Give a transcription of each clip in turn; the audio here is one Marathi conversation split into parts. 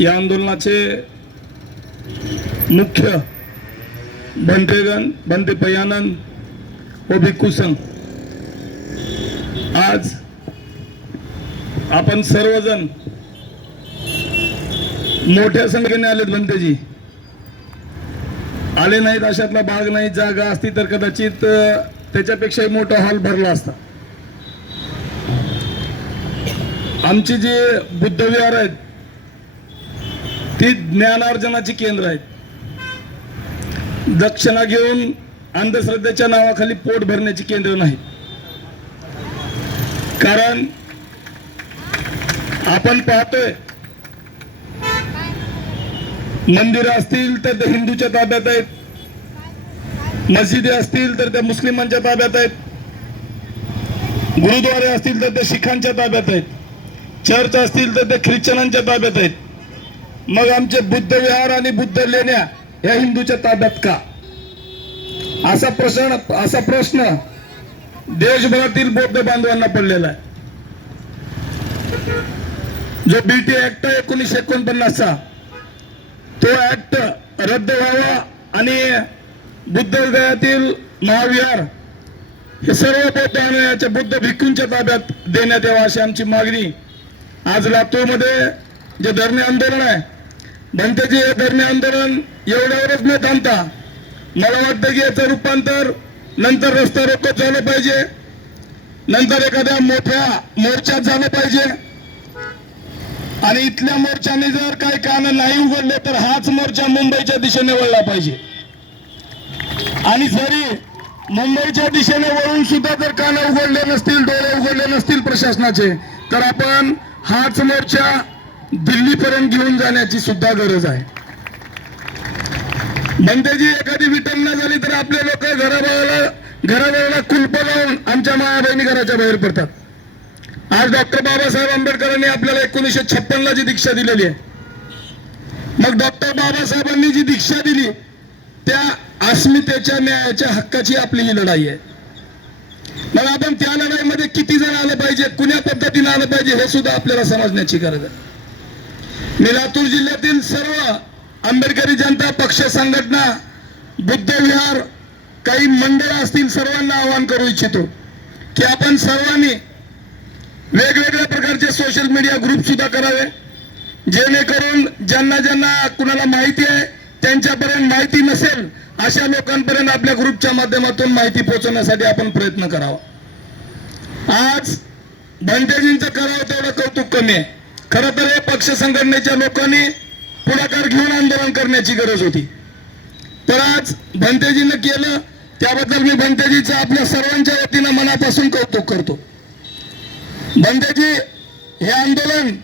या आंदोलनाचे मुख्य बंटेगण बंटे पयानंद व भिक्खू संघ आज आपण सर्वजण मोठ्या संख्येने आलेत बनतेजी आले नाहीत अशातला भाग नाही जागा असती तर कदाचित त्याच्यापेक्षाही मोठा हॉल भरला असता. आमची जी बुद्धविहार आहेत ती ज्ञानार्जनाची केंद्र आहेत. दक्षिणा घेऊन अंधश्रद्धेच्या नावाखाली पोट भरण्याची केंद्र नाही. कारण आपण पाहतोय मंदिरं असतील तर ते हिंदूच्या ताब्यात आहेत. मस्जिदी असतील तर त्या मुस्लिमांच्या ताब्यात आहेत. गुरुद्वारे असतील तर ते शिखांच्या ताब्यात आहेत. चर्च असतील तर ते ख्रिश्चनांच्या ताब्यात आहेत. मग आमचे बुद्ध विहार आणि बुद्ध लेण्या या हिंदूच्या ताब्यात का? असा प्रश्न असा प्रश्न देशभरातील बौद्ध बांधवांना पडलेला आहे. जो बीटी ऍक्ट आहे एकोणीसशे एकोणपन्नासचा तो ऍक्ट रद्द व्हावा आणि बुद्धहृदयातील महाविहार हे सर्व बौद्ध अनुयायाच्या बुद्ध भिक्खूंच्या ताब्यात देण्यात यावा अशी आमची मागणी आज लातूरमध्ये जे धरणे आंदोलन आहे भंतेचे हे धरणे आंदोलन एवढ्यावरच न थांबता मला वाटतं की याचं रूपांतर नंतर रस्ता रोको झालं पाहिजे नंतर एखाद्या मोठ्या मोर्चात झालं पाहिजे. आणि इथल्या मोर्चाने जर काही कानं नाही उघडले तर हाच मोर्चा मुंबईच्या दिशेने वळला पाहिजे. आणि जरी मुंबईच्या दिशेने वळून सुद्धा जर कान उघडले नसतील डोळे उघडले नसतील प्रशासनाचे तर आपण हाच मोर्चा दिल्लीपर्यंत घेऊन जाण्याची सुद्धा गरज आहे. बंदेजी एखादी विटंबना झाली तर आपले लोक घराबाळाला घराबाहेरला कुलप लावून आमच्या माया बहिणी घराच्या बाहेर पडतात. आज डॉक्टर बाबासाहेब आंबेडकरांनी आपल्याला एकोणीसशे छप्पनला जी दीक्षा दिलेली आहे मग डॉक्टर बाबासाहेबांनी जी दीक्षा दिली त्या अस्मितेच्या न्यायाच्या हक्काची आपली ही लढाई आहे. मग आपण त्या लढाईमध्ये किती जण आलं पाहिजे कुण्या पद्धतीने आलं पाहिजे हे सुद्धा आपल्याला समजण्याची गरज आहे. मी लातूर जिल्ह्यातील सर्व आंबेडकरी जनता पक्ष संघटना बुद्ध विहार काही मंडळ असतील सर्वांना आवाहन करू इच्छितो की आपण सर्वांनी वेगवेगळ्या प्रकारचे सोशल मीडिया ग्रुप सुद्धा करावे. जेणेकरून ज्यांना ज्यांना कुणाला माहिती आहे त्यांच्यापर्यंत माहिती नसेल अशा लोकांपर्यंत आपल्या ग्रुपच्या माध्यमातून माहिती पोहोचवण्यासाठी आपण प्रयत्न करावा. आज भंटेजींचं करावं तेवढं कौतुक कमी आहे. खर तर हे पक्ष संघटनेच्या लोकांनी पुढाकार घेऊन आंदोलन करण्याची गरज होती. तर आज भंतेजीनं केलं त्याबद्दल मी भंतेजीचं आपल्या सर्वांच्या वतीनं मनापासून कौतुक करतो. भंतेजी हे आंदोलन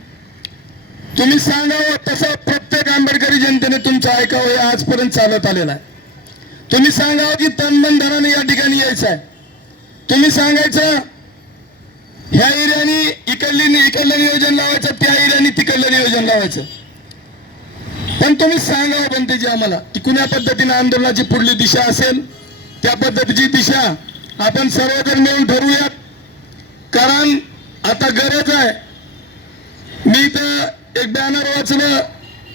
तुम्ही सांगावं तसं प्रत्येक आंबेडकरी जनतेने तुमचं ऐकावं हे आजपर्यंत चालत आलेलं आहे. तुम्ही सांगावं की तनमन धनाने या ठिकाणी यायचं आहे. तुम्ही सांगायचं ह्या एरियानी इकडली इकडलं नियोजन लावायचं त्या एरियानी तिकडलं नियोजन लावायचं. पण तुम्ही सांगा हो बनतेजी आम्हाला की कुण्या पद्धतीने आंदोलनाची पुढली दिशा असेल? त्या पद्धतीची दिशा आपण सर्वजण मिळून ठरवूयात. कारण आता गरज आहे. मी तर एक बॅनर वाचलं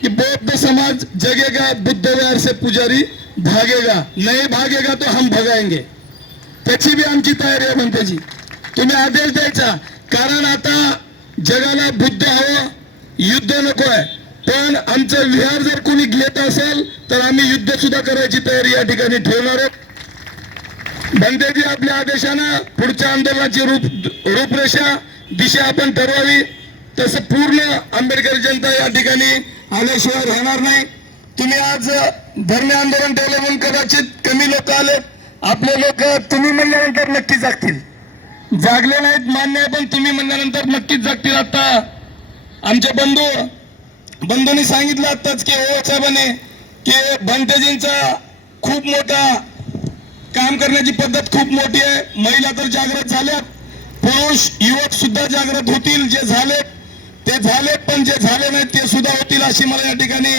की बौद्ध समाज जगेगा बुद्ध विहार से पुजारी भागेगा नाही भागेगा तो हम भगाएंगे. त्याची बी आमची तयारी आहे म्हणतेची तुम्ही आदेश द्यायचा. कारण आता जगाला बुद्ध हवं युद्ध नको आहे पण आमचं विहार जर कोणी घेत असेल तर आम्ही युद्ध सुद्धा करायची तयारी या ठिकाणी ठेवणार आहोत. बंदेजी आपल्या आदेशानं पुढच्या आंदोलनाची रूप रूपरेषा दिशा आपण ठरवावी. तसं पूर्ण आंबेडकरी जनता या ठिकाणी आल्याशिवाय राहणार नाही. तुम्ही आज धर्म आंदोलन ठेवलं म्हणून कदाचित कमी लोक आले आपले लोक तुम्ही म्हणल्यानंतर नक्की जागतील. जागले नाहीत मान्य आहे पण तुम्ही म्हणल्यानंतर नक्कीच जगतील आता. आमचे बंधू बंधूंनी सांगितलं आताच की ओ साहेबांनी की भंतेजींचा खूप मोठा काम करण्याची पद्धत खूप मोठी आहे. महिला तर जागृत झाल्यात पुरुष युवक सुद्धा जागृत होतील जे झाले ते झाले पण जे झाले नाहीत ते सुद्धा होतील अशी मला या ठिकाणी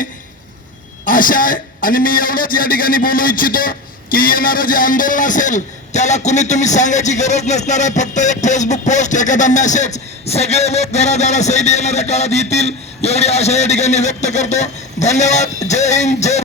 आशा आहे. आणि मी एवढंच या ठिकाणी बोलू इच्छितो की येणारं जे आंदोलन असेल त्याला कुणी तुम्ही सांगायची गरज नसणार आहे. फक्त एक फेसबुक पोस्ट एखादा मेसेज सगळे लोक घरादारा सहित येणाऱ्या काळात येतील. एवढी आशा या ठिकाणी व्यक्त करतो. धन्यवाद. जय हिंद जय